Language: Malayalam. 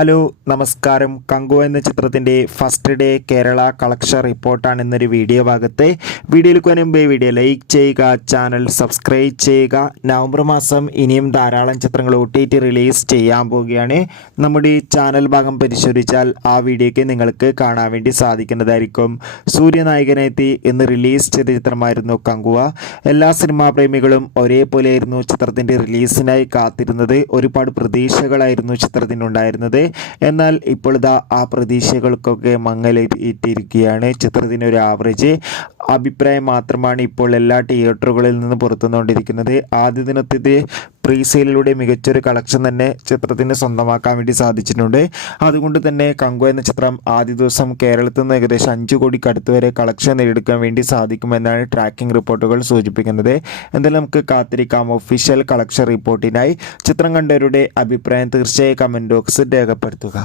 ഹലോ നമസ്കാരം. കങ്കു എന്ന ചിത്രത്തിൻ്റെ ഫസ്റ്റ് ഡേ കേരള കളക്ഷൻ റിപ്പോർട്ടാണ് ഇന്നൊരു വീഡിയോ ഭാഗത്ത്. വീഡിയോയിൽ മുമ്പേ വീഡിയോ ലൈക്ക് ചെയ്യുക, ചാനൽ സബ്സ്ക്രൈബ് ചെയ്യുക. നവംബർ മാസം ഇനിയും ധാരാളം ചിത്രങ്ങൾ OTT റിലീസ് ചെയ്യാൻ പോവുകയാണ്. നമ്മുടെ ഈ ചാനൽ ഭാഗം പരിശോധിച്ചാൽ ആ വീഡിയോയ്ക്ക് നിങ്ങൾക്ക് കാണാൻ വേണ്ടി സാധിക്കുന്നതായിരിക്കും. സൂര്യനായകനെത്തി ഇന്ന് റിലീസ് ചെയ്ത ചിത്രമായിരുന്നു കങ്കുവ. എല്ലാ സിനിമാ പ്രേമികളും ഒരേപോലെയായിരുന്നു ചിത്രത്തിൻ്റെ റിലീസിനായി കാത്തിരുന്നത്. ഒരുപാട് പ്രതീക്ഷകളായിരുന്നു ചിത്രത്തിനുണ്ടായിരുന്നത്. എന്നാൽ ഇപ്പോൾ ഇതാ ആ പ്രതീക്ഷകൾക്കൊക്കെ മങ്ങലേറ്റിയിരിക്കുകയാണ്. ചിത്രത്തിന് ഒരു ആവറേജ് അഭിപ്രായം മാത്രമാണ് ഇപ്പോൾ എല്ലാ തിയേറ്ററുകളിൽ നിന്ന് പുറത്തുവന്നുകൊണ്ടിരിക്കുന്നത്. ആദ്യ ദിനത്തിൻ്റെ പ്രീസെയിലൂടെ മികച്ചൊരു കളക്ഷൻ തന്നെ ചിത്രത്തിന് സ്വന്തമാക്കാൻ വേണ്ടി സാധിച്ചിട്ടുണ്ട്. അതുകൊണ്ട് തന്നെ കങ്കു എന്ന ചിത്രം ആദ്യ ദിവസം കേരളത്തിൽ നിന്ന് ഏകദേശം 5 കോടിക്ക് അടുത്ത് വരെ കളക്ഷൻ നേടിയെടുക്കാൻ വേണ്ടി സാധിക്കുമെന്നാണ് ട്രാക്കിംഗ് റിപ്പോർട്ടുകൾ സൂചിപ്പിക്കുന്നത്. എന്തായാലും നമുക്ക് കാത്തിരിക്കാം ഒഫീഷ്യൽ കളക്ഷൻ റിപ്പോർട്ടിനായി. ചിത്രം കണ്ടവരുടെ അഭിപ്രായം തീർച്ചയായും കമൻറ്റ് ബോക്സിൽ രേഖപ്പെടുത്തുക.